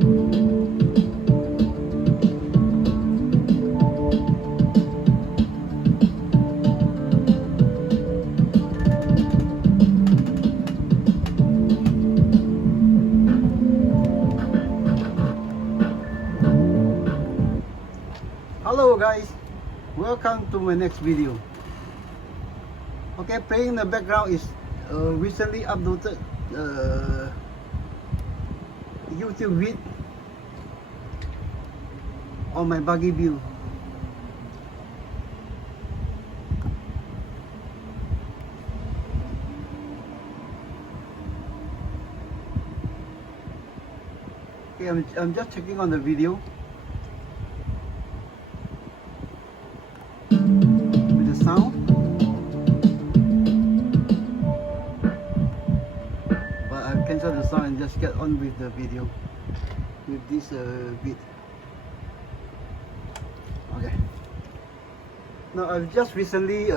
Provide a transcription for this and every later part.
Hello guys, welcome to my next video. Okay, playing in the background is recently uploaded YouTube vid on my buggy view. Okay, I'm just checking on the video. Sound, but I've cancelled the sound and just get on with the video with this bit. Okay, now I've just recently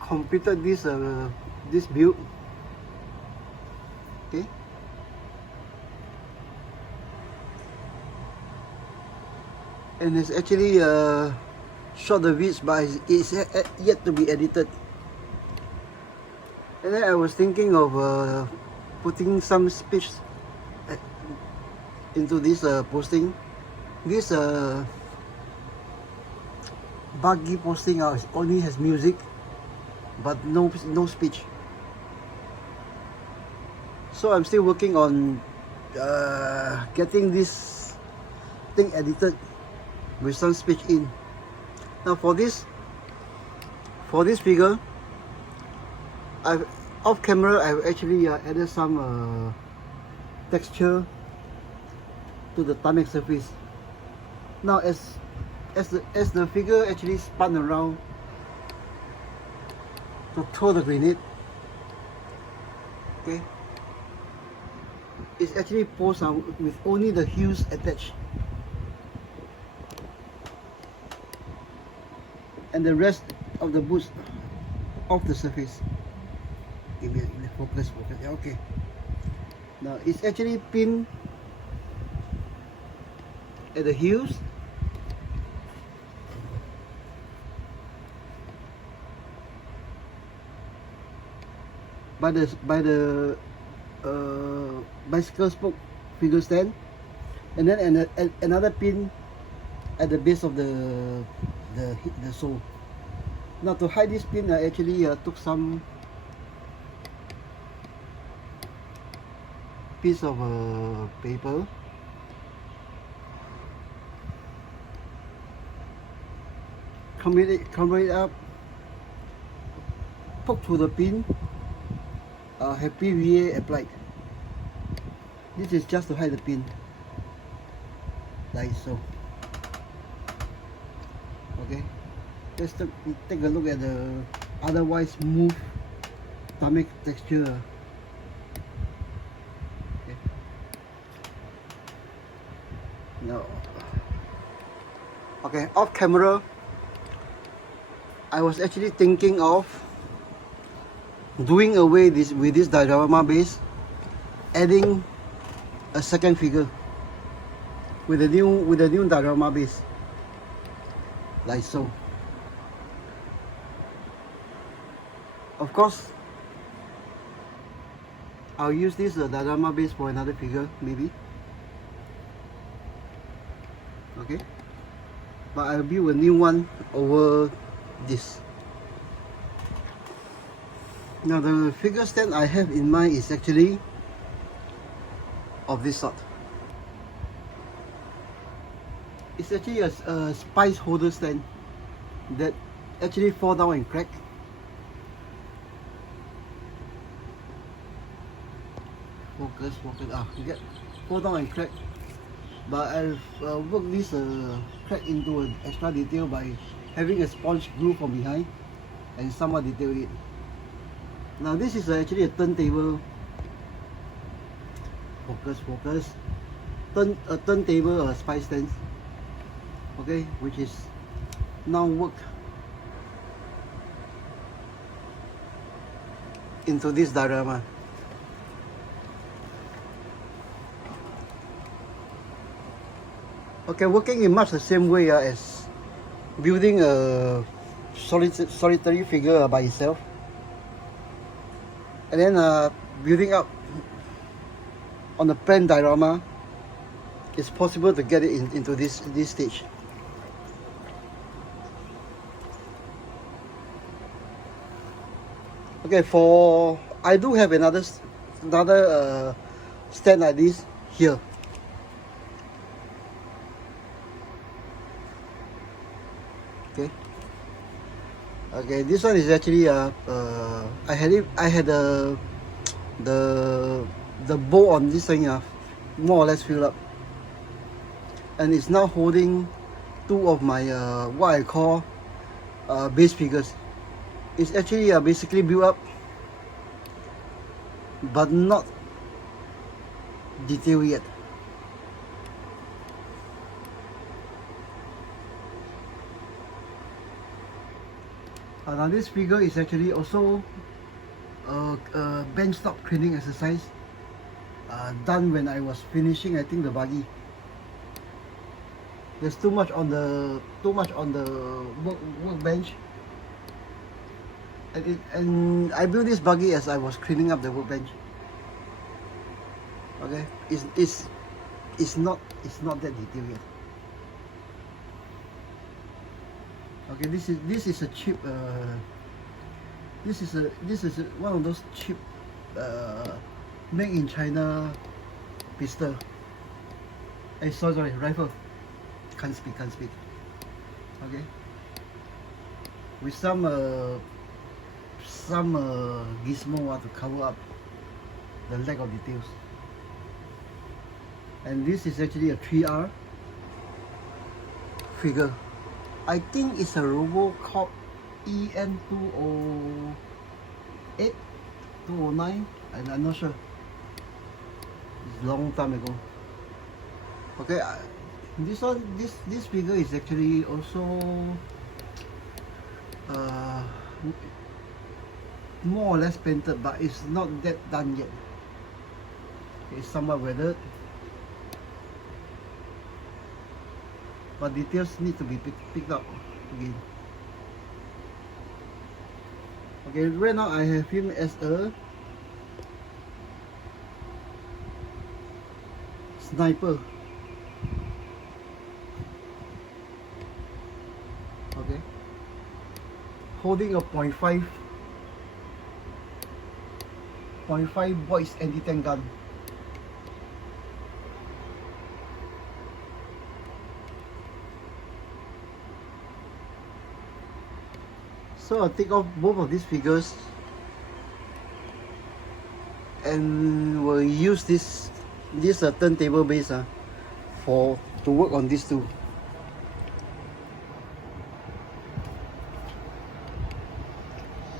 completed this this build. Okay, and it's actually shot the vids, but it's yet to be edited. And then I was thinking of putting some speech into this posting. This buggy posting only has music, but no speech. So I'm still working on getting this thing edited with some speech in. Now for this figure, off camera I've actually added some texture to the tarmac surface. Now as the figure actually spun around to throw the grenade, okay, it's actually posed with only the heels attached, and the rest of the boots off the surface. Give me focus. Yeah, okay. Now it's actually pinned at the heels, by the bicycle spoke figure stand, and then another pin at the base of the sole. Now to hide this pin, I actually took some piece of paper, cover it up, poke through the pin, have PVA applied. This is just to hide the pin, like so. Okay, let's take a look at the otherwise smooth tarmac texture. Okay. Now, okay, off camera, I was actually thinking of doing away with this diorama base, adding a second figure with a new diorama base, like so. Of course, I'll use this diorama base for another figure, maybe. Okay, but I'll build a new one over this. Now the figure stand I have in mind is actually of this sort. It's actually a spice holder stand that actually fall down and crack. Focus. Fall down and crack. But I've worked this crack into an extra detail by having a sponge glue from behind and somewhat detail it. Now this is actually a turntable. Focus. A turntable spice stand. Okay, which is now worked into this diorama. Okay, working in much the same way as building a solitary figure by itself, and then building up on the plan diorama. It's possible to get it into this stage. Okay, I do have another stand like this here. Okay, this one is actually I had the bowl on this thing more or less filled up, and it's now holding two of my what I call base figures. It's actually basically built up but not detailed yet. Now this figure is actually also a bench top cleaning exercise done when I was finishing, I think, the buggy. There's too much on the workbench, and I built this buggy as I was cleaning up the workbench. Okay, it's not that detailed yet. Okay, this is a cheap this is one of those cheap made in China pistol. Hey, sorry, rifle. Can't speak. Okay, with some gizmo to cover up the lack of details. And this is actually a 3R figure. I think it's a RoboCop EN208, 209. I'm not sure. It's a long time ago. Okay, this figure is actually also more or less painted, but it's not that done yet. It's somewhat weathered, but details need to be picked up again. Okay, right now I have him as a sniper. Okay, holding a .5 Boyce anti-tank gun. So I'll take off both of these figures and we'll use this turntable base to work on these two.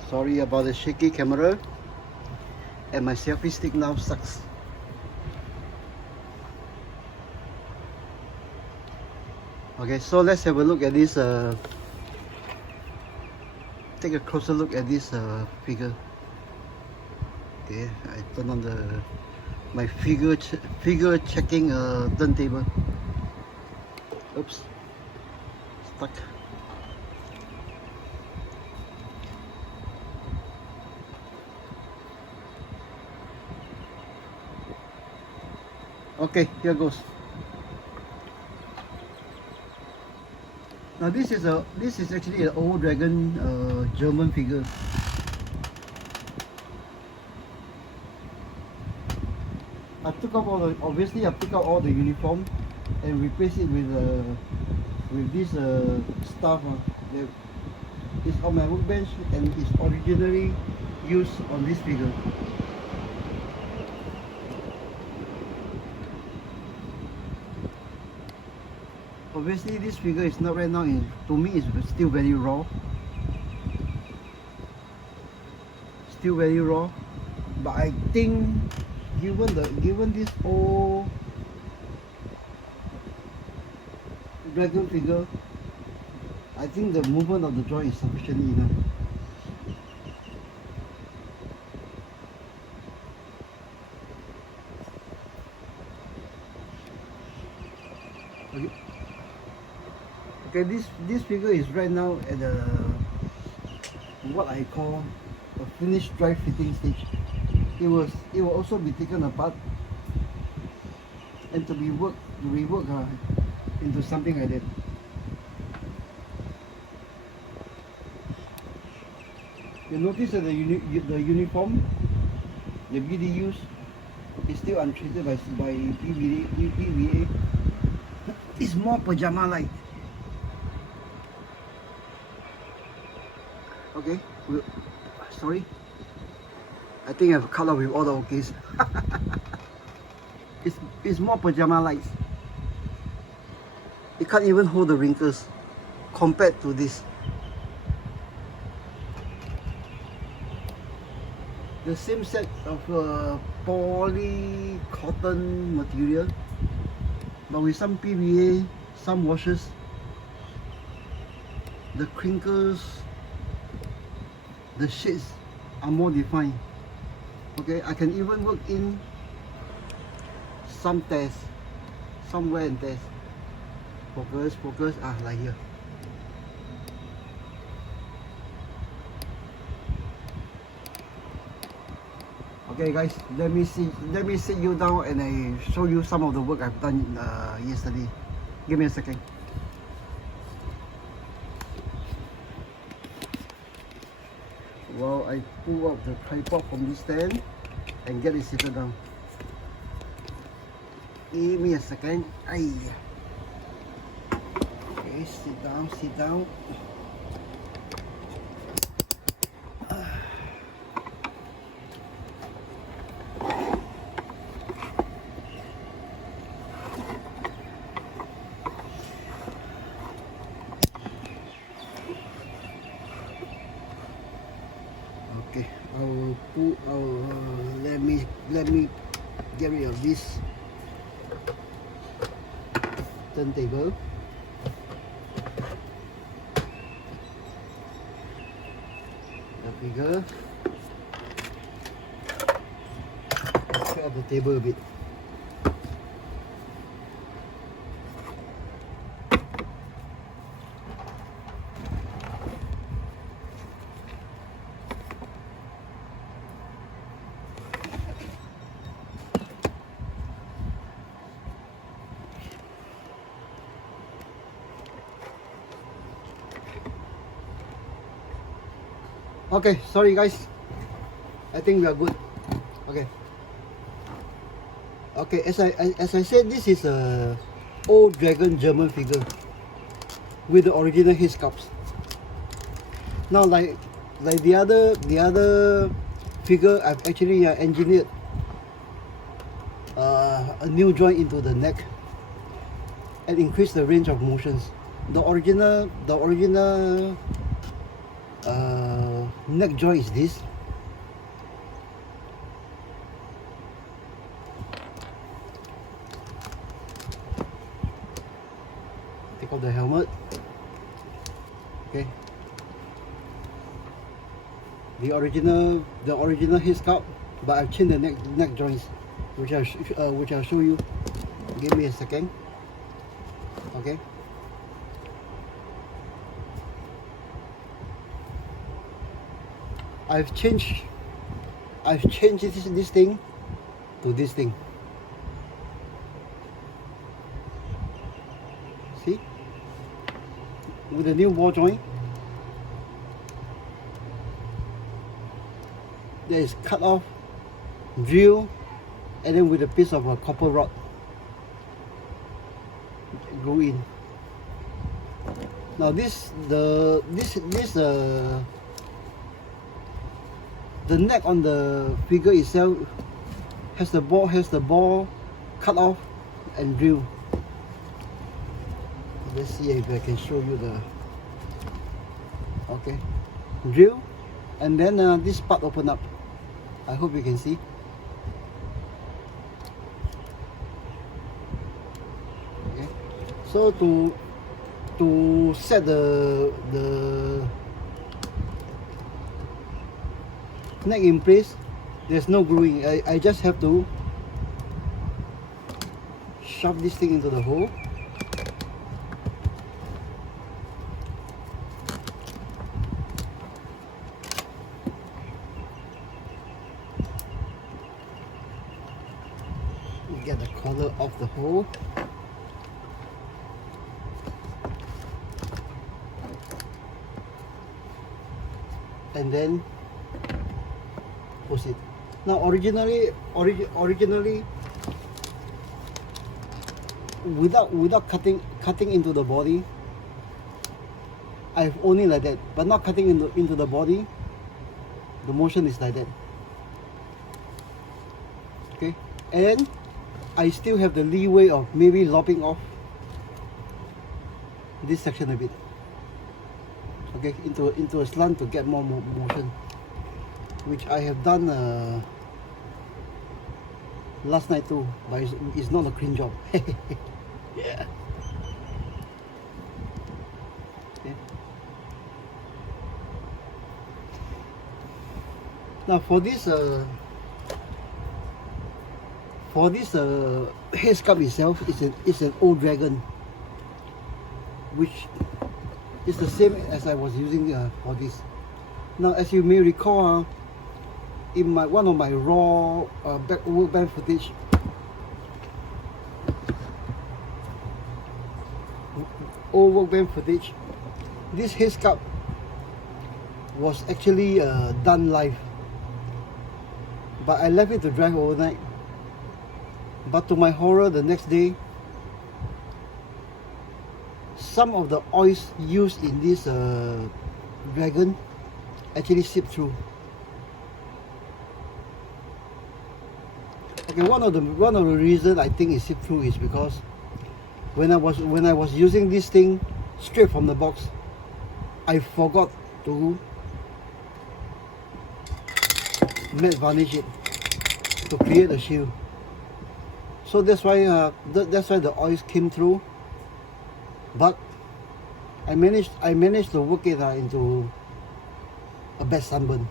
Sorry about the shaky camera, and my selfie stick now sucks. Okay, so let's have a look at this take a closer look at this figure. Okay, I turn on my figure checking turntable. Oops, stuck. Okay, here goes. Now this is actually an old dragon German figure. I took out obviously I took out all the uniform and replaced it with this stuff that is on my workbench and is originally used on this figure. Obviously this figure is not right now, to me it's still very raw. But I think given this old dragon figure, I think the movement of the joint is sufficiently enough. Okay. Okay, this figure is right now at the what I call a finished dry fitting stage. It will also be taken apart and to be reworked into something like that. You notice that the uniform, the BDUs, is still untreated by PVA. It's more pajama-like. Okay, sorry. I think I've cut off with all the okays. It's more pajama-like. It can't even hold the wrinkles compared to this. The same set of poly cotton material, but with some PVA, some washes. The crinkles, the shades are more defined. Okay, I can even work in some tests, some wear and tears. Focus, like here. Okay guys, let me sit you down and I show you some of the work I've done yesterday. Give me a second. Well, I pull out the tripod from this stand and get it seated down. Give me a second. Aye. Okay, sit down. Okay, let me get rid of this turntable. The figure. Check out the table a bit. Okay, sorry guys. I think we are good. Okay. Okay, as I said, this is a old dragon German figure with the original head sculpts. Now, like the other figure, I've actually engineered a new joint into the neck and increased the range of motions. The original neck joint is this. Take off the helmet. Okay. The original head sculpt, but I've changed the neck joints, which I'll show you. Give me a second. Okay. I've changed this thing to this thing. See? With the new ball joint, that is cut off, drill, and then with a piece of a copper rod glue in. Now the neck on the figure itself has the ball cut off and drill. Let's see if I can show you the okay drill, and then this part open up. I hope you can see. Okay, so to set the neck in place, there's no gluing. I just have to shove this thing into the hole get the collar off the hole. And then push it. Now originally without cutting into the body, I've only like that, but not cutting into the body, the motion is like that. Okay, and I still have the leeway of maybe lopping off this section a bit, okay, into a slant to get more motion, which I have done last night too, but it's not a clean job. Yeah. Okay. Now for this head sculpt itself, it's an old dragon, which is the same as I was using for this. Now, as you may recall, in one of my raw workbench footage, this head sculpt was actually done live, but I left it to dry overnight. But to my horror, the next day, some of the oils used in this dragon actually seeped through. Okay, one of the reasons I think it seeped through is because when I was using this thing straight from the box, I forgot to matte varnish it to create a shield. So that's why the oils came through. But I managed to work it into a bad sunburn.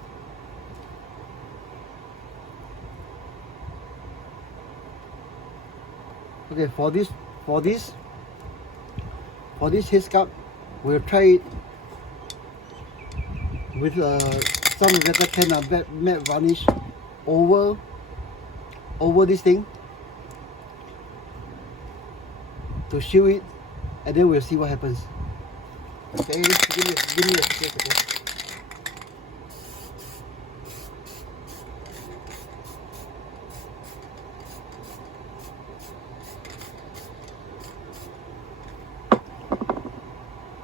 Okay, for this head sculpt, we'll try it with some better kind of matte varnish over this thing to shield it, and then we'll see what happens. Okay, give me a second.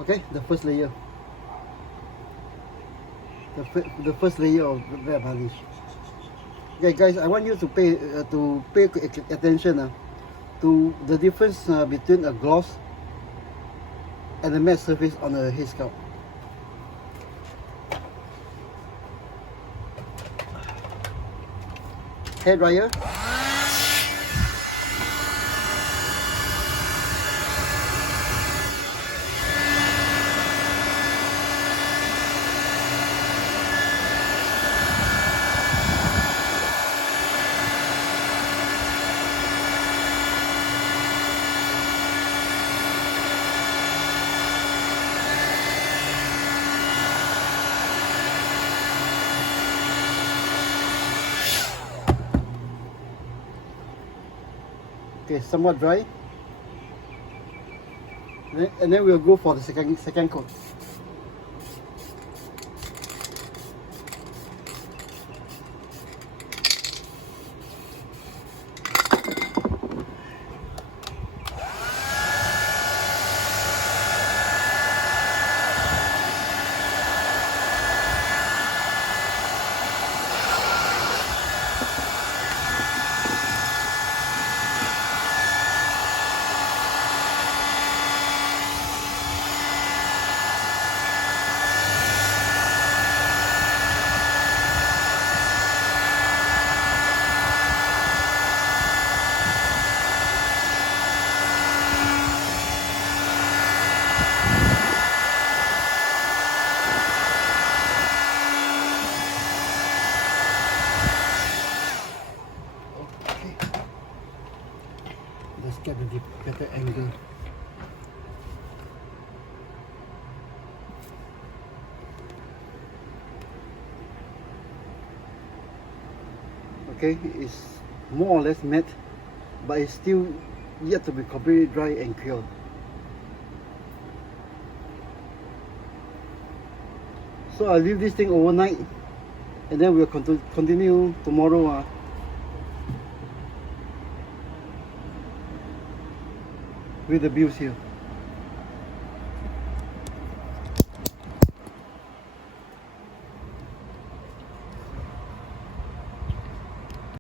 Okay, the first layer. The first layer of matte varnish. Okay, guys, I want you to pay attention to the difference between a gloss and a matte surface on a head sculpt. Hair dryer. Okay, somewhat dry, and then we'll go for the second coat. Let's get a better angle. Okay, it's more or less matte. but it's still yet to be completely dry and cured. So I'll leave this thing overnight, and then we'll continue tomorrow with the builds here.